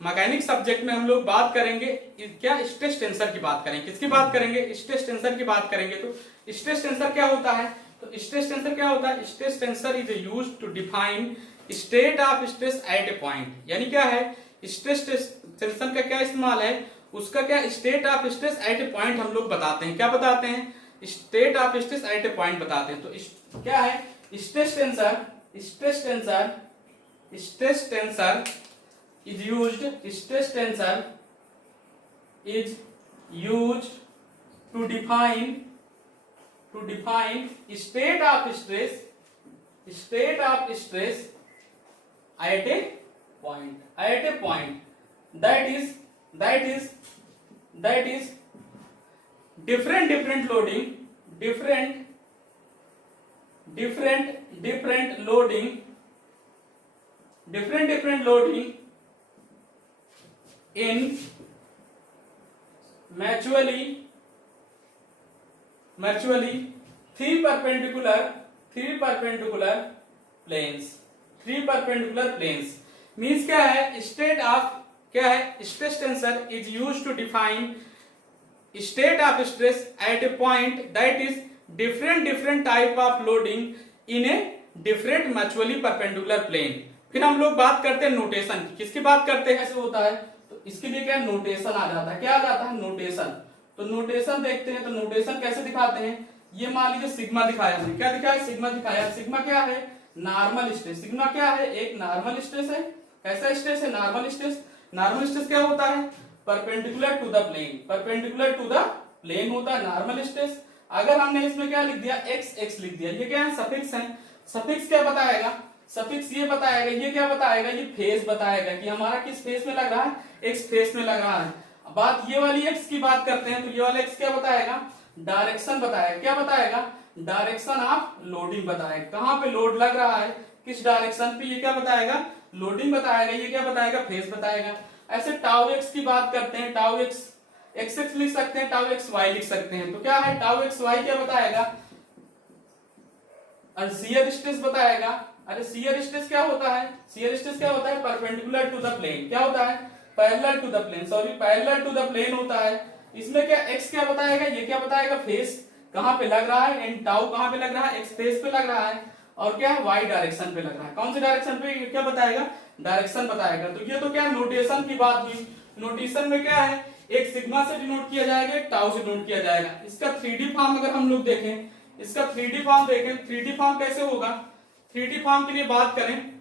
Mechanic subject में हम लोग बात करेंगे क्या, स्ट्रेस टेंसर की बात करेंगे। किसकी बात करेंगे, स्ट्रेस टेंसर की बात करेंगे। तो स्ट्रेस टेंसर क्या होता है, तो स्ट्रेस टेंसर क्या होता है, stress tensor is used to define state of stress at a point. यानी क्या है, स्ट्रेस टेंसर का क्या इस्तेमाल है, उसका क्या state of stress at a point हम लोग बताते हैं। क्या बताते हैं, state of stress at a point बताते हैं। तो क्या है stress tensor, stress tensor, stress tensor is used, stress tensor is used to define state of stress at a point that is different loading in mutually three perpendicular planes means क्या है, state of क्या है, stress tensor is used to define state of stress at a point that is different type of loading in a different mutually perpendicular plane। फिर हम लोग बात करते हैं नोटेशन की। किसकी बात करते हैं, ऐसे होता है तो इसके लिए क्या नोटेशन आ जाता है। क्या आ जाता है, नोटेशन। तो नोटेशन देखते हैं, तो नोटेशन कैसे दिखाते हैं, ये मान लीजिए सिग्मा दिखाया हमने। क्या दिखाया, सिग्मा दिखाया। सिग्मा क्या है, नॉर्मल स्ट्रेस। सिग्मा क्या है, एक नॉर्मल स्ट्रेस है। कैसा स्ट्रेस है, नॉर्मल स्ट्रेस। नॉर्मल स्ट्रेस क्या होता है, परपेंडिकुलर टू द प्लेन होता है नॉर्मल स्ट्रेस। अगर हमने इसमें क्या लिख दिया, x लिख दिया, ये क्या है, सफिक्स है। सफिक्स क्या बताएगा, सफिक्स ये बताएगा, ये क्या बताएगा, ये फेस बताएगा कि हमारा किस फेस में लग रहा है, एक्स फेस में लग रहा है। बात ये वाली एक्स की बात करते हैं, तो ये वाला एक्स क्या बताएगा, डायरेक्शन बताएगा। क्या बताएगा, डायरेक्शन ऑफ लोडिंग बताएगा, कहां पे लोड लग रहा है, किस डायरेक्शन पे, ये क्या बताएगा, लोडिंग बताएगा। ये क्या बताएगा, फेस बताएगा। ऐसे टाउ एक्स की बात करते हैं, टाउ एक्स एक्स लिख सकते हैं, टाउ एक्स वाई लिख सकते हैं। तो क्या है, टाउ एक्स वाई क्या बताएगा, शियर स्ट्रेस बताएगा। अरे शियर स्ट्रेस क्या होता है, शियर स्ट्रेस क्या होता है, परपेंडिकुलर टू द प्लेन। क्या होता है, parallel to the plane, parallel to the plane होता है। इसमें क्या एक्स क्या बताएगा, ये क्या बताएगा, फेस कहां पे लग रहा है, एंड टाउ कहां पे लग रहा है, एक्स फेस पे लग रहा है, और क्या है, वाई डायरेक्शन पे लग रहा है। कौन सी डायरेक्शन पे, क्या बताएगा, डायरेक्शन बताएगा। तो ये तो क्या नोटेशन की बात हुई। नोटेशन में क्या है, एक सिग्मा से डिनोट किया जाएगा, एक टाउ से डिनोट किया जाएगा। इसका 3D फॉर्म अगर हम लोग देखें, इसका 3D फॉर्म देखें, 3D फॉर्म कैसे होगा, 3D फॉर्म के लिए बात करें,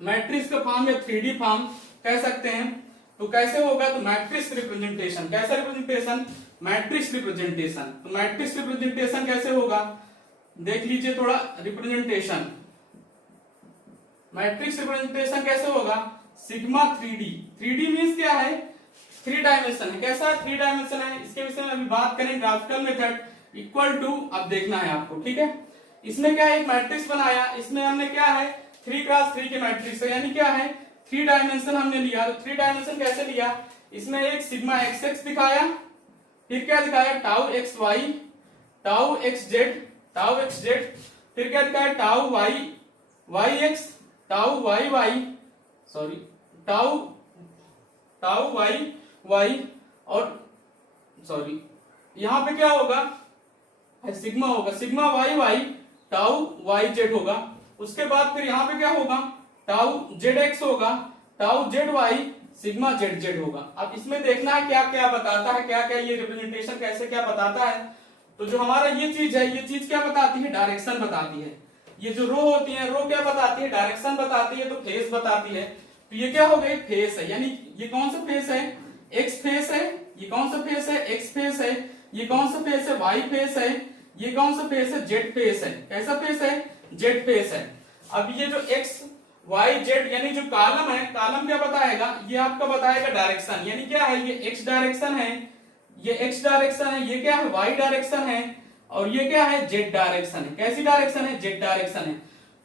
मैट्रिक्स का फॉर्म या 3D फॉर्म कह सकते हैं। तो कैसे होगा, तो मैट्रिक्स रिप्रेजेंटेशन। कैसा रिप्रेजेंटेशन, मैट्रिक्स रिप्रेजेंटेशन। तो मैट्रिक्स रिप्रेजेंटेशन कैसे होगा, देख लीजिए थोड़ा रिप्रेजेंटेशन। मैट्रिक्स रिप्रेजेंटेशन कैसे होगा, सिग्मा 3D। 3D मींस क्या है, 3 डायमेंशन है। कैसा 3 डायमेंशन है, इसके विषय में अभी बात करें। ग्राफिकल मेथड इक्वल टू, अब देखना है आपको, ठीक है। इसमें क्या है, एक मैट्रिक्स बनाया, इसमें हमने क्या है, 3x3 के मैट्रिक्स है, यानी क्या है, 3 डायमेंशन हमने लिया। तो 3 डायमेंशन कैसे लिया, इसमें एक सिग्मा xx दिखाया, फिर क्या दिखाया, tau x y, tau x z, फिर क्या दिखाया, tau y x, tau y y, sorry tau y और सॉरी यहां पे क्या होगा, सिग्मा होगा, sigma y tau y z होगा। उसके बाद फिर यहां पे क्या होगा, टाउ जेड एक्स होगा, tau z y, sigma z z होगा। अब इसमें देखना है क्या क्या बताता है, क्या क्या ये रिप्रेजेंटेशन कैसे क्या बताता है। तो जो हमारा ये चीज है, ये चीज क्या बताती है, डायरेक्शन बताती है। ये जो रो होती है, रो क्या बताती है, डायरेक्शन बताती है, तो फेस बताती है। तो ये क्या हो गई, फेस है, यानी ये कौन सा फेस है, एक्स फेस है, ये कौन सा फेस है, एक्स फेस है, ये कौन सा फेस है, वाई फेस है, ये कौन सा फेस है, जेड फेस है। कैसा फेस है, जेड फेस है। अब ये जो एक्स वाई जेड यानी जो कॉलम है, कॉलम क्या बताएगा, ये आपका बताएगा डायरेक्शन। यानी क्या है, ये एक्स डायरेक्शन है, ये एक्स डायरेक्शन है, ये क्या है, वाई डायरेक्शन है, और ये क्या है, जेड डायरेक्शन है। कैसी डायरेक्शन है, जेड डायरेक्शन है।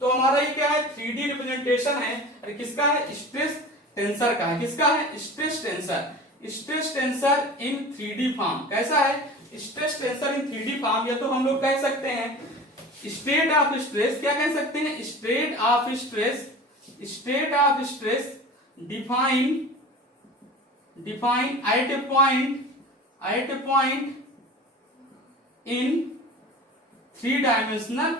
तो हमारा ये क्या है, 3D रिप्रेजेंटेशन है। अरे किसका है, स्ट्रेस टेंसर का है। किसका है, स्ट्रेस टेंसर, स्ट्रेस टेंसर इन 3D फॉर्म। कैसा है, स्ट्रेस टेंसर इन 3D फॉर्म। या तो हम लोग कह सकते हैं स्टेट ऑफ स्ट्रेस, क्या कह सकते हैं, state of stress, state of stress define define at a point in three dimensional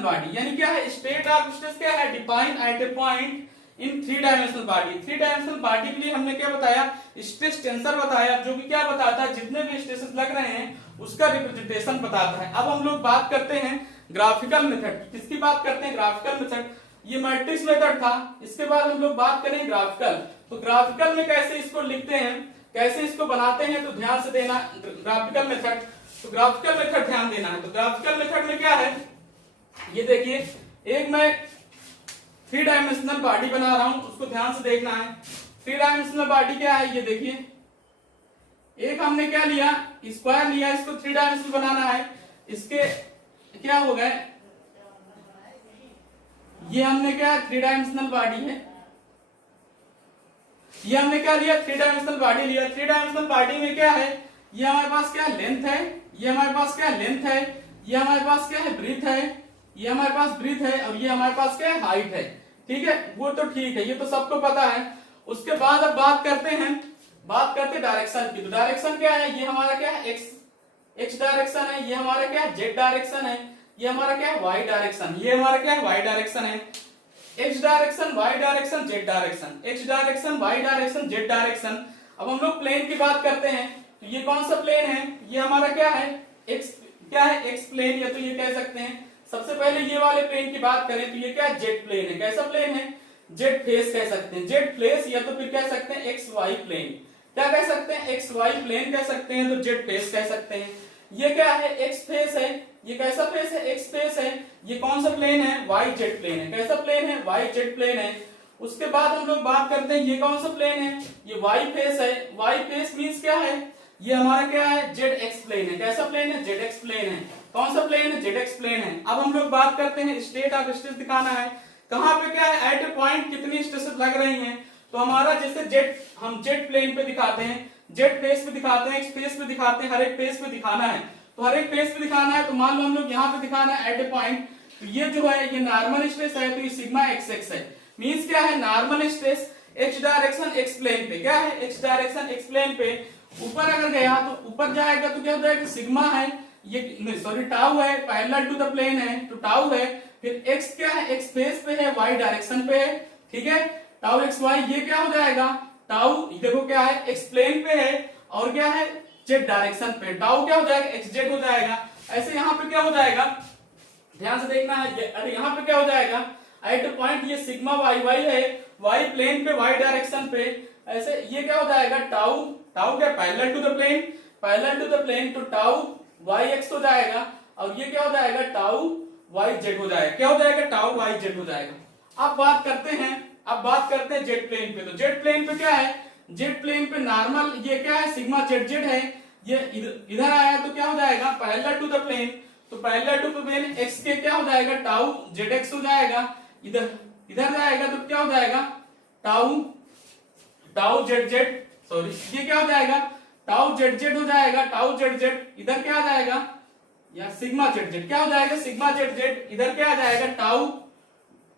body यानी क्या है स्टेट ऑफ स्ट्रेस क्या है define at a point in three dimensional body. Three dimensional body के लिए हमने क्या बताया स्ट्रेस टेंसर बताया जो कि क्या बताता है जितने भी स्ट्रेसेस लग रहे हैं उसका रिप्रेजेंटेशन बताता है। अब हम लोग बात करते हैं ग्राफिकल मेथड। किसकी बात करते हैं ग्राफिकल मेथड। ये मैट्रिक्स मेथड था, इसके बाद हम लोग बात करें ग्राफिकल। तो ग्राफिकल में कैसे इसको लिखते हैं कैसे इसको बनाते हैं तो ध्यान से देना ग्राफिकल मेथड। तो ग्राफिकल मेथड ध्यान देना है। तो ग्राफिकल मेथड में क्या है ये देखिए, एक मैं थ्री डायमेंशनल बॉडी बना रहा हूं उसको ध्यान से देखना है। थ्री डायमेंशनल बॉडी क्या है ये देखिए, एक हमने क्या लिया स्क्वायर लिया, इसको थ्री डायमेंशनल बनाना है। इसके क्या हो गए ये हमने क्या थ्री डायमेंशनल बॉडी है, ये हमने क्या लिया थ्री डायमेंशनल बॉडी लिया। थ्री डायमेंशनल बॉडी में क्या है ये हमारे पास क्या लेंथ है, ये हमारे पास क्या लेंथ है, ये हमारे पास क्या है ब्रीथ है, ये हमारे पास ब्रीथ है और ये हमारे पास क्या है हाइट है। ठीक है वो तो ठीक है ये तो सबको पता है। उसके बाद अब बात करते हैं डायरेक्शन की। तो डायरेक्शन क्या है ये हमारा क्या है एक्स डायरेक्शन है, ये हमारा क्या है जेड डायरेक्शन है, ये हमारा क्या है वाई डायरेक्शन, ये हमारा क्या है वाई डायरेक्शन है। X direction y direction z direction, x direction y direction z direction. अब हम लोग प्लेन की बात करते हैं तो ये कौन सा प्लेन है ये हमारा क्या है एक्स प्लेन, या तो ये कह सकते हैं सबसे पहले ये वाले प्लेन की बात करें तो ये क्या है जेड प्लेन है। कैसा प्लेन है जेड फेस कह सकते हैं, जेड फेस या तो फिर कह सकते हैं एक्स वाई प्लेन। क्या कह सकते हैं एक्स वाई प्लेन कह सकते हैं तो जेड फेस कह सकते हैं। ये क्या है एक्स फेस है, ये कैसा फेस है एक्स फेस है। ये कौन सा प्लेन है वाई जेड प्लेन है। कैसा प्लेन है वाई जेड प्लेन है। उसके बाद हम लोग बात करते हैं ये कौन सा प्लेन है ये वाई फेस है। वाई फेस मींस क्या है ये हमारा क्या है जेड एक्स प्लेन है। कैसा प्लेन है जेड एक्स प्लेन है। कौन सा प्लेन है जेड एक्स प्लेन है। अब हम लोग बात करते हैं स्टेट ऑफ स्ट्रेस दिखाना है कहां पे क्या है एट ए पॉइंट कितनी स्ट्रेसेस लग रही हैं। तो हमारा जैसे जेड हम जेड प्लेन पे दिखाते हैं, जेड फेस पे दिखाते हैं, एक्स फेस पे दिखाते हैं, हर एक फेस पे दिखाना है। तो हर एक फेस पे दिखाना है तो मान लो हम लोग यहाँ पे दिखाना है एट ए पॉइंट। तो ये जो है ये नॉर्मल स्ट्रेस है तो ये सिग्मा एक्स एक्स है। मींस क्या है normal stress x direction x plane पे क्या है एक्स डायरेक्शन एक्स प्लेन पे ऊपर अगर गया तो ऊपर जाएगा तो क्या हो जाएगा सिग्मा है ये सॉरी टाउ है पैरेलल टू द प्लेन है तो टाउ है। फिर एक्स क्या है एक्स फेस पे है वाई डायरेक्शन पे है। ठीक है टाउ एक्स वाई ये क्या हो जाएगा टाउ देखो क्या है एक्स प्लेन पे है और क्या है जेड डायरेक्शन पे। टाउ क्या हो जाएगा एक्स जेड हो जाएगा। ऐसे यहाँ पे क्या हो जाएगा ध्यान से देखना है अरे यहाँ पे क्या हो जाएगा एट पॉइंट ये सिग्मा वाई वाई है वाई प्लेन पे वाई डायरेक्शन पे। ऐसे ये क्या हो जाएगा टाउ टाउ क्या पैरेलल टू द प्लेन तो टाउ वाई एक्स हो जाएगा और ये क्या हो जाएगा टाउ वाई जेड हो जाएगा। क्या हो जाएगा टाउ वाई जेड हो जाएगा। अब बात करते हैं जेड प्लेन पे। तो जेड प्लेन पे क्या है जेड प्लेन पे नॉर्मल ये क्या है सिग्मा जेड जेड है। ये इधर आया तो क्या हो जाएगा पैरेलल टू द प्लेन तो parallel to the plane x के क्या हो जाएगा टाउ जेड एक्स हो जाएगा। इधर जाएगा तो क्या हो जाएगा टाउ जेड जेड सॉरी ये क्या हो जाएगा टाउ जेड जेड हो जाएगा। टाउ जेड जेड इधर क्या आ जाएगा या सिग्मा जेड जेड क्या हो जाएगा सिग्मा जेड जेड। इधर क्या आ जाएगा टाउ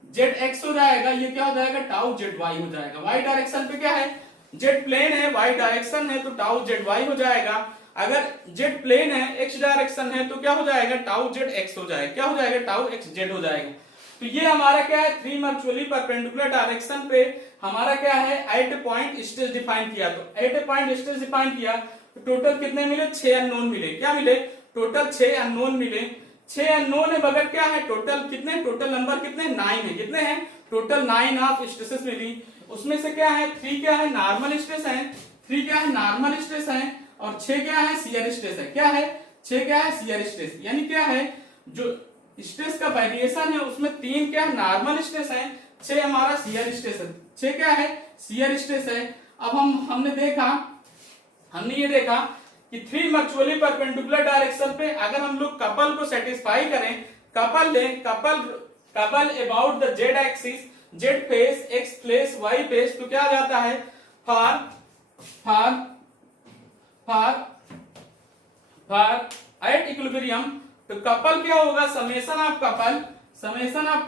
जेड एक्स हो जाएगा। ये क्या हो जाएगा टाउ जेड वाई हो जाएगा। वाई डायरेक्शन पे क्या है जेड प्लेन है वाई डायरेक्शन है तो टाउ जेड वाई हो जाएगा। अगर जेड प्लेन है एक्स डायरेक्शन है तो क्या हो जाएगा टाउ जेड एक्स हो जाएगा। क्या हो जाएगा टाउ एक्स जेड हो जाएगा। तो ये हमारा क्या है थ्री वर्चुअली परपेंडिकुलर डायरेक्शन पे हमारा क्या है एट पॉइंट स्ट्रेस डिफाइन किया। तो एट पॉइंट स्ट्रेस डिफाइन किया तो टोटल कितने मिले 6 अननोन मिले। क्या मिले टोटल 6 अननोन मिले। 6 अननोन है मगर क्या है टोटल कितने टोटल नंबर कितने 9 है। कितने हैं टोटल 9 ऑफ स्ट्रेसेस मिली। उसमें से क्या है 3 क्या है नॉर्मल स्ट्रेस है, 3 क्या है नॉर्मल स्ट्रेस है और 6 क्या है शियर स्ट्रेस है। क्या है 6 क्या है शियर स्ट्रेस। यानी क्या है जो स्ट्रेस का वेरिएशन है उसमें 3 क्या है नॉर्मल स्ट्रेस है 6 हमारा शियर स्ट्रेस है। 6 क्या है शियर स्ट्रेस है। अब हमने ये देखा कि 3 वर्चुअली परपेंडिकुलर डायरेक्शन पे अगर हम लोग कपल को सेटिस्फाई करें couple about the z axis z face x face y face तो क्या आ जाता है फॉर एट इक्विलिब्रियम। तो कपल क्या होगा summation of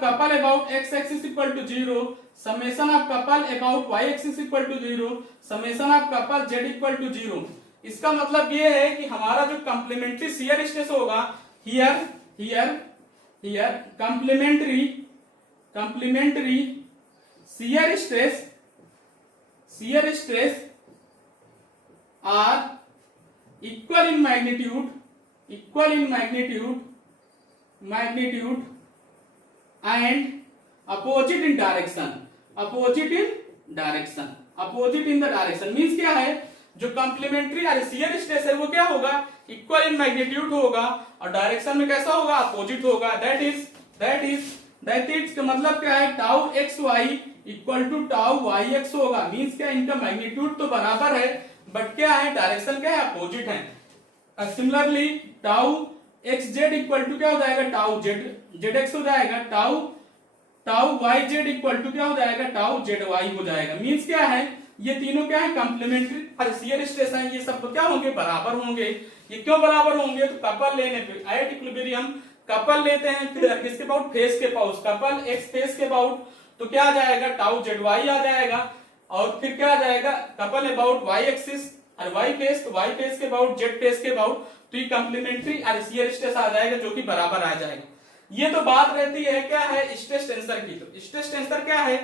couple about x axis equal to 0 summation of couple about y axis equal to 0, summation of couple z equal to 0। इसका मतलब ये है कि हमारा जो कंप्लीमेंट्री शियर स्ट्रेस होगा, here complementary shear stress are equal in magnitude and opposite in the direction. Means क्या है, जो कंप्लीमेंट्री शियर स्ट्रेस है वो क्या होगा, इक्वल इन मैग्नीट्यूड होगा और डायरेक्शन में कैसा होगा, अपोजिट होगा। दैट इज का मतलब क्या है, tau x y equal to tau y x होगा। मींस क्या, इनका मैग्नीट्यूड तो बराबर है बट क्या है, डायरेक्शन क्या है, अपोजिट है। Similarly tau x z equal to क्या हो जाएगा, टाउ जेड एक्स हो जाएगा, tau y z equal to क्या हो जाएगा, टाउ जेड वाई हो जाएगा। मींस क्या है, ये तीनों क्या है, कंप्लीमेंट्री शियर स्ट्रेस है, ये सब क्या होंगे, बराबर होंगे। ये क्यों बराबर होंगे, तो कपल लेने पे एट इक्विलिब्रियम कपल लेते हैं, फिर किसके अबाउट, फेस के अबाउट, कपल एक्स फेस के अबाउट तो क्या आ जाएगा, टाउ जेड वाई आ जाएगा। और फिर क्या आ जाएगा, कपल अबाउट वाई एक्सिस और वाई फेस, तो वाई फेस के अबाउट जेड फेस के अबाउट, तो ये कंप्लीमेंट्री शियर स्ट्रेस आ जाएगा जो कि बराबर आ जाएगा। ये तो बात रहती है क्या है, स्ट्रेस टेंसर की। तो स्ट्रेस टेंसर क्या है,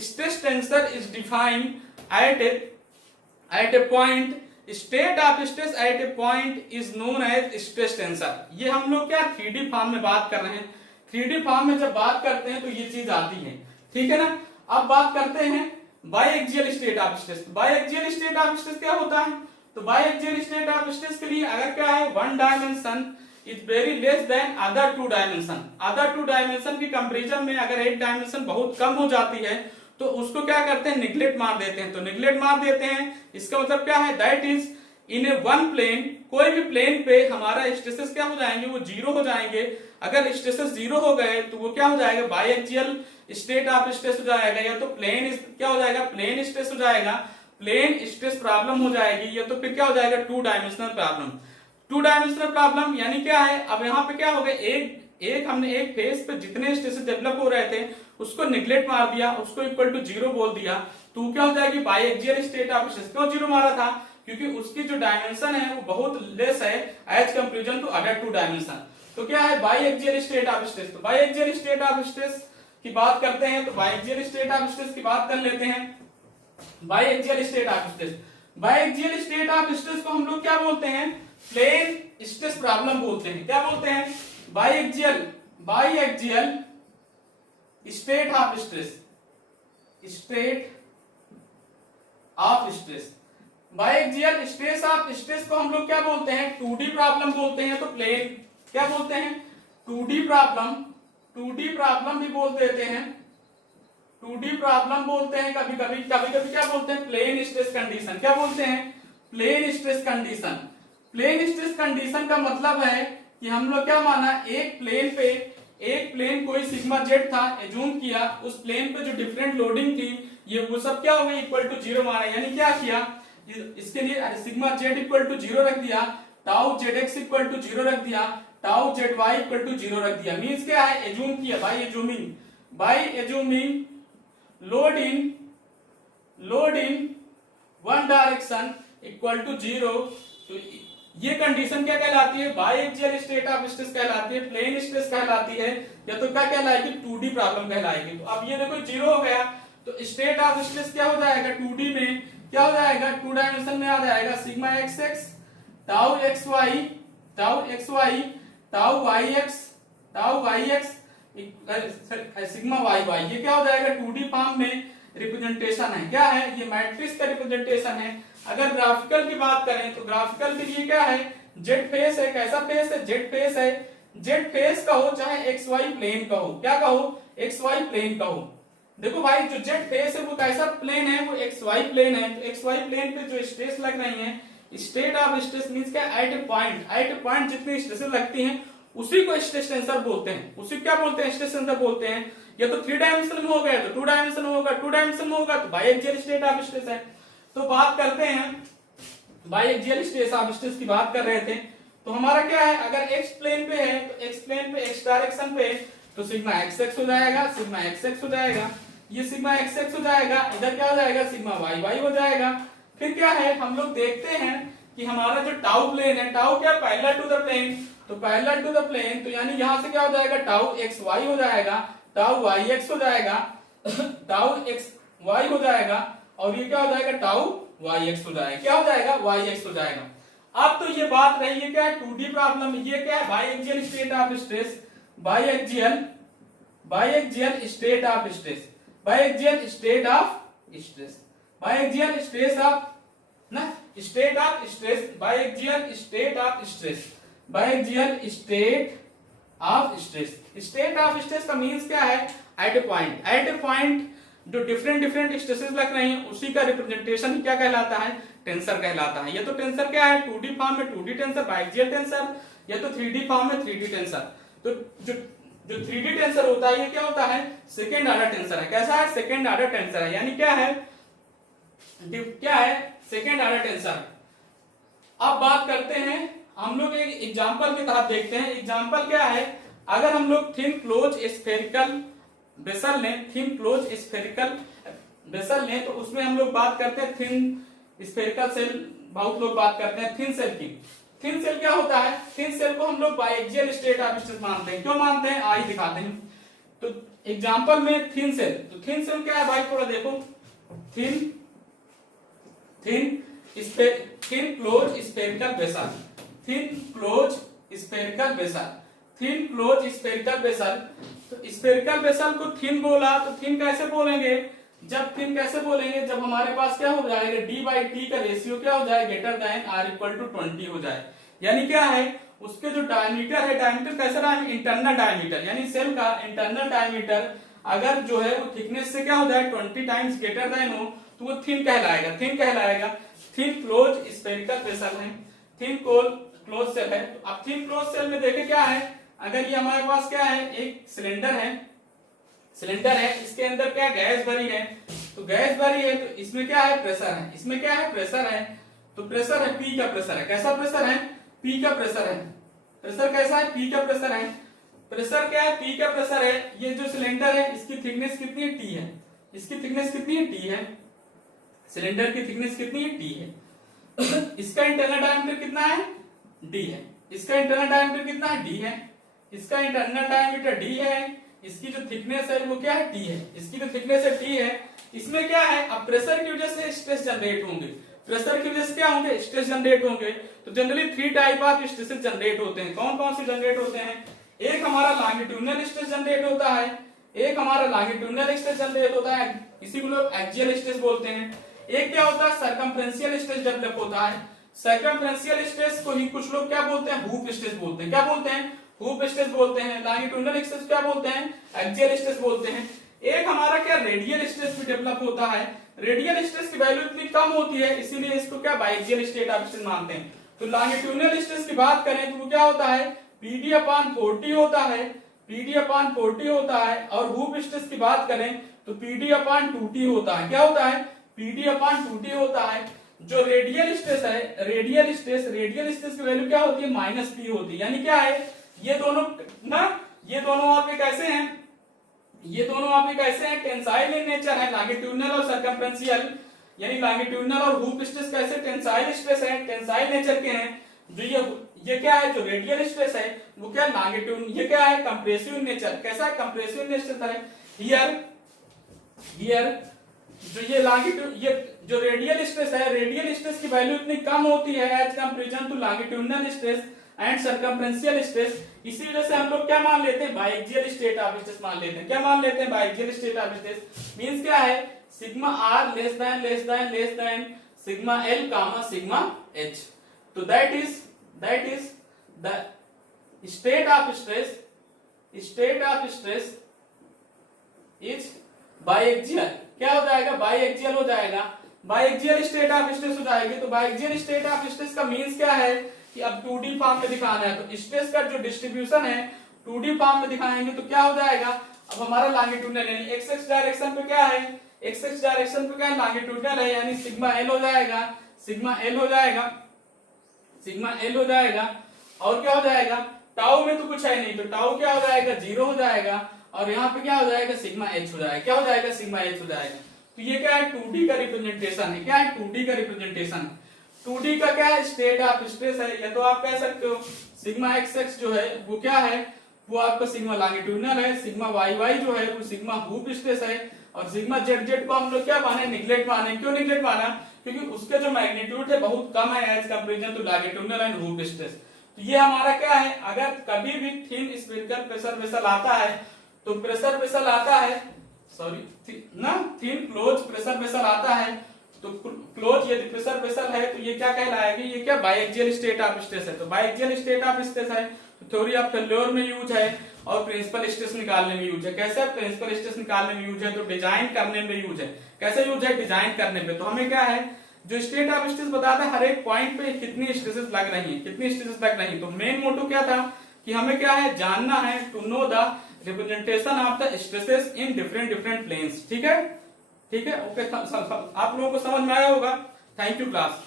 stress tensor is defined at a point, state of stress at a point is known as stress tensor. ये हम लोग क्या 3D फॉर्म में बात कर रहे हैं। 3D फॉर्म में जब बात करते हैं तो ये चीज आती है, ठीक है ना। अब बात करते हैं biaxial state of stress. Biaxial state of stress क्या होता है, तो बायएक्सियल स्टेट ऑफ स्ट्रेस के लिए अगर क्या है, one dimension is very less than other two dimension. Other two dimension की कंपैरिजन में अगर एक डायमेंशन बहुत कम हो जाती है तो उसको क्या करते हैं, निगलेक्ट मार देते हैं। तो निगलेक्ट मार देते हैं, इसका मतलब क्या है, that is in a one plane, कोई भी प्लेन पे हमारा स्ट्रेसेस क्या हो जाएंगे, वो जीरो हो जाएंगे। अगर स्ट्रेसेस जीरो हो गए तो वो क्या हो जाएगा, बायएक्सियल स्टेट ऑफ स्ट्रेस हो जाएगा, या तो प्लेन क्या हो जाएगा, प्लेन स्ट्रेस हो जाएगा, प्लेन स्ट्रेस प्रॉब्लम हो जाएगी, या तो फिर क्या हो जाएगा, two dimensional problem. Two dimensional problem यानी क्या है, अब यहाँ पे क्या हो गया, हमने एक फेस पे जितने स्ट्रेसेस डेवलप हो रहे थे उसको निगलेक्ट मार दिया, उसको इक्वल टू जीरो बोल दिया, तो क्या हो जाएगी, बायएक्सियल स्टेट ऑफ स्ट्रेस। क्यों जीरो मारा था, क्योंकि उसकी जो डायमेंशन है वो बहुत लेस है as comparison to other two dimension. तो क्या है, बायएक्सियल स्टेट ऑफ स्ट्रेस। तो बायएक्सियल स्टेट ऑफ स्ट्रेस की बात करते हैं, तो बायएक्सियल स्टेट ऑफ स्ट्रेस की बात कर लेते हैं। Biaxial state of stress, biaxial state of stress को हम लोग क्या बोलते हैं, प्लेन स्ट्रेस प्रॉब्लम बोलते हैं। क्या बोलते हैं, biaxial state of stress, biaxial stress of stress को हम लोग क्या बोलते हैं, 2D प्रॉब्लम बोलते हैं। तो प्लेन क्या बोलते हैं, 2D प्रॉब्लम भी बोल देते हैं, 2D प्रॉब्लम बोलते हैं। कभी कभी क्या बोलते हैं, प्लेन स्ट्रेस कंडीशन। क्या बोलते हैं, plane stress condition. Plane stress condition का मतलब है कि हम लोग क्या माना, एक प्लेन कोई सिग्मा जेड था, एज्यूम किया, उस प्लेन पे जो डिफरेंट लोडिंग थी ये वो सब क्या हो गई, इक्वल टू जीरो माना। यानी क्या किया, इसके लिए sigma z equal to zero रख दिया, tau z x equal to zero रख दिया, tau z y equal to zero रख दिया। मींस क्या है, एज्यूम किया, by assuming load in one direction equal to zero. तो ये कंडीशन क्या कहलाती है, बायएक्सियल स्टेट ऑफ स्ट्रेस कहलाती है, प्लेन स्ट्रेस कहलाती है, या तो क्या कहलाएगी, 2D प्रॉब्लम कहलाएगी। तो अब ये देखो जीरो हो गया, तो स्टेट ऑफ स्ट्रेस क्या हो जाएगा, 2D में क्या हो जाएगा, टू डायमेंशन में आ जाएगा, sigma x x, tau x y, tau y x, sigma y y. ये क्या हो जाएगा, 2D फॉर्म में रिप्रेजेंटेशन है। क्या है, ये मैट्रिक्स का रिप्रेजेंटेशन है। अगर ग्राफिकल की बात करें तो ग्राफिकल के लिए क्या है, जेड फेस है। कैसा फेस है, जेड फेस है। जेड फेस कहो चाहे एक्स वाई प्लेन कहो, क्या कहो, एक्स वाई प्लेन कहो। देखो भाई, जो जेड फेस है वो कैसा प्लेन है, वो एक्स वाई प्लेन है। तो एक्स वाई प्लेन पे जो स्ट्रेस लग रही है, स्टेट ऑफ स्ट्रेस मींस क्या, एट ए पॉइंट जितनी स्ट्रेसेस लगती हैं उसी को स्ट्रेस टेंसर बोलते हैं। उसी क्या बोलते हैं, स्ट्रेस टेंसर बोलते हैं। या तो 3 डायमेंशन में हो गया तो 2 डायमेंशन होगा, 2 डायमेंशन में होगा तो बायएक्सियल स्टेट ऑफ स्ट्रेस है। तो बात करते हैं बायएक्सियल स्टेट ऑफ स्ट्रेस की बात कर रहे थे। तो हमारा क्या है, अगर एक्स प्लेन पे है तो एक्स प्लेन पे एक्स डायरेक्शन पे तो सिग्मा एक्स एक्स हो जाएगा, सिग्मा एक्स एक्स हो जाएगा। ये सिग्मा एक्स एक्स हो जाएगा, इधर क्या हो जाएगा सिग्मा वाई वाई हो जाएगा। फिर क्या है हम लोग देखते हैं कि हमारा जो टाउ प्लेन है, टाउ क्या पैरेलल टू द प्लेन, तो पैरेलल टू द प्लेन तो यानी यहां से क्या हो जाएगा टाउ एक्स वाई हो जाएगा, टाउ वाई एक्स हो जाएगा टाउ एक्स वाई हो जाएगा और ये क्या हो जाएगा टाउ वाई एक्स हो जाएगा, क्या हो जाएगा वाई एक्स हो जाएगा। अब तो ये बात रही है क्या है 2D प्रॉब्लम, ये क्या है biaxial state of stress, biaxial state of stress, biaxial state of stress, biaxial stress of ना state of stress, biaxial state of stress, biaxial state of stress. State of stress का means क्या है at a point जो different stresses लग रहे हैं उसी का रिप्रेजेंटेशन क्या कहलाता है टेंसर कहलाता है। ये तो टेंसर क्या है 2D फॉर्म में 2D टेंसर बाईएक्सियल टेंसर, या तो 3D फॉर्म में 3D टेंसर। तो जो 3D टेंसर होता है ये क्या होता है सेकेंड ऑर्डर टेंसर है। कैसा है सेकेंड ऑर्डर टेंसर है, यानी क्या है सेकेंड ऑर्डर टेंसर। अब बात करते हैं हम लोग एक एग्जांपल के तहत देखते हैं। एग्जांपल क्या है, अगर हम लोग थिन क्लोज स्फेरिकल वेसल लें, थिन क्लोज स्फेरिकल वेसल लें तो उसमें हम लोग बात करते हैं थिन स्फेरिकल सेल, बहुत लोग बात करते हैं थिन सेल की। थिन सेल क्या होता है, थिन सेल को हम लोग बाईएक्सियल स्टेट ऑफ स्ट्रेस मानते हैं। क्यों मानते हैं आइए दिखाते हैं। तो एग्जांपल में थिन सेल, तो थिन सेल क्या है भाई थोड़ा देखो, thin close spherical vessel, thin close spherical vessel, thin close spherical vessel. तो स्फेरिकल वेसल को थिन बोला तो थिन कैसे बोलेंगे, जब थिन कैसे बोलेंगे जब हमारे पास क्या हो जाएगा d/t का रेशियो क्या हो जाए greater than r equal to 20 हो जाए। यानी क्या है उसके जो डायमीटर है, डायमीटर कैसा रहा इंटरनल डायमीटर, यानी सेल का इंटरनल डायमीटर अगर जो है वो थिकनेस से क्या हो जाए 20 टाइम्स ग्रेटर देन हो तो वो थिन कहलाएगा, थिन कहलाएगा। थिन क्लोज स्फेरिकल वेसल है, थिन क्लोज सेल है। तो अब थिन क्लोज सेल में देखे क्या है, अगर ये हमारे पास क्या है एक सिलेंडर है, इसके अंदर क्या गैस भरी है, तो गैस भरी है तो इसमें क्या है प्रेशर है, इसमें क्या है प्रेशर है, तो प्रेशर है P का प्रेशर है। कैसा प्रेशर है P का प्रेशर है, प्रेशर कैसा है P का प्रेशर है, प्रेशर क्या है P का प्रेशर है। ये जो सिलेंडर है इसकी थिकनेस कितनी है T है, इसकी थिकनेस कितनी है T है, सिलेंडर की थिकनेस कितनी है T है इसका इंटरनल डायमीटर कितना है D है, इसका इंटरनल डायमीटर कितना है D है, इसका इंटरनल डायमीटर D है, इसकी जो थिकनेस है वो क्या है T है, इसकी जो थिकनेस है T है। इसमें क्या है अब प्रेशर की वजह से स्ट्रेस जनरेट होंगे, प्रेशर की वजह से क्या होंगे स्ट्रेस जनरेट होंगे। तो generally 3 type of stresses generate होते हैं। कौन कौन से जनरेट होते हैं, एक हमारा लॉन्गिट्यूडिनल स्ट्रेस जनरेट होता है, एक हमारा लॉन्गिट्यूडिनल स्ट्रेस जनरेट होता है, इसी को लोग एक्सियल स्ट्रेस बोलते हैं। एक क्या होता है सर्कमफ्रेंशियल स्ट्रेस डेवलप होता है, सर्कमफ्रेंशियल स्ट्रेस को ही कुछ लोग क्या बोलते हैं हूप स्ट्रेस बोलते हैं, क्या बोलते हैं हूप स्ट्रेस बोलते हैं। लॉन्गिट्यूडिनल स्ट्रेस क्या बोलते हैं एक्सियल स्ट्रेस बोलते हैं। एक हमारा क्या रेडियल स्ट्रेस भी डेवलप होता है, रेडियल स्ट्रेस की वैल्यू इतनी कम होती है इसीलिए इसको क्या बाईएक्सियल स्टेट ऑफ स्ट्रेस मानते हैं। तो लॉन्गिट्यूडिनल स्ट्रेस की बात करें तो वो क्या होता है PD/40 होता है, PD/40 होता है। और हूप स्ट्रेस की बात करें तो PD/2T होता है, क्या होता है PD/2T होता है। जो रेडियल स्ट्रेस है, रेडियल स्ट्रेस की वैल्यू क्या होती है -P होती है। यानी क्या है ये दोनों वहां पे कैसे हैं, ये दोनों वहां पे कैसे हैं टेंसाइल इन नेचर है, लॉन्गिट्यूडिनल और सर्कमफ्रेंशियल, यानी लॉन्गिट्यूडिनल और हूप स्ट्रेस कैसे टेंसाइल स्ट्रेस है, टेंसाइल नेचर के हैं। जो ये क्या है जो रेडियल स्ट्रेस है वो क्या लॉन्गिट्यूड, ये क्या है कंप्रेसिव नेचर, कैसा है कंप्रेसिव नेचर है। हियर जो ये लॉन्गिट्यूड, ये जो रेडियल स्ट्रेस है, रेडियल स्ट्रेस की वैल्यू इतनी कम होती है as comparison to longitudinal stress and circumferential stress. इसी वजह से हम लोग क्या मान लेते हैं बाईएक्सियल स्टेट ऑफ स्ट्रेस मान लेते हैं। क्या मान लेते हैं biaxial state of stress means क्या है sigma r less than sigma l comma sigma h। तो that is the state of stress is biaxial, क्या हो जाएगा बाईएक्सियल हो जाएगा, बाईएक्सियल स्टेट ऑफ स्ट्रेस हो जाएगी। तो बाईएक्सियल स्टेट ऑफ स्ट्रेस का मींस क्या है कि अब 2D फॉर्म में दिखाना है तो स्ट्रेस का जो डिस्ट्रीब्यूशन है 2D फॉर्म में दिखाएंगे तो क्या हो जाएगा। अब हमारा लॉन्गिट्यूडिनल यानी एक्स डायरेक्शन पे क्या है, एक्स डायरेक्शन पे क्या है लॉन्गिट्यूडिनल है, यानी सिग्मा L हो जाएगा, सिग्मा L हो जाएगा, सिग्मा L हो जाएगा। और क्या हो जाएगा टाउ में तो कुछ है नहीं तो टाउ क्या हो जाएगा 0 हो जाएगा। और यहाँ पे क्या हो जाएगा, सिग्मा एच हो जाएगा। क्या हो जाएगा, सिग्मा एच हो जाएगा। तो ये क्या है, 2D का रिप्रेजेंटेशन है। क्या है, 2D का रिप्रेजेंटेशन है। 2D का क्या है, स्टेट ऑफ स्ट्रेस है। या तो आप कह सकते हो सिग्मा एक्स एक्स जो है वो क्या है, वो आपका सिग्मा लॉन्गिट्यूडिनल है। सिग्मा वाई वाई जो है वो सिग्मा हूप स्ट्रेस है। और सिग्मा जेड जेड को हम लोग क्या माने, निग्लेक्ट माने। क्यों निग्लेक्ट माना, क्योंकि उसके जो मैग्नीट्यूड है बहुत कम है as comparison to longitudinal and hoop stress. तो ये हमारा क्या है, अगर कभी भी थिन स्फेरिकल प्रेशर वेसल आता है तो प्रेशर वेसल आता है, सॉरी ना, थिन क्लोज प्रेशर वेसल आता है तो क्लोज यदि प्रेशर वेसल है तो ये क्या कहलाएगी, ये क्या बायएक्सियल स्टेट ऑफ स्ट्रेस है। तो बायएक्सियल स्टेट ऑफ स्ट्रेस है तो थ्योरी ऑफ फेल्योर में यूज है और प्रिंसिपल स्ट्रेस निकालने में यूज है। कैसे, प्रिंसिपल स्ट्रेस निकालने में यूज है तो डिजाइन करने में यूज है। कैसे यूज है, डिजाइन करने में। तो हमें क्या है, जो स्टेट ऑफ स्ट्रेस बताता है हर एक पॉइंट पे कितनी स्ट्रेसेस लग रही हैं, कितनी स्ट्रेसेस लग रही हैं। तो मेन मोटो क्या था कि हमें क्या है, जानना है, to know the representation of the stresses in different planes. ठीक है, ठीक है, ओके। आप लोगों को समझ में आया होगा। Thank you class.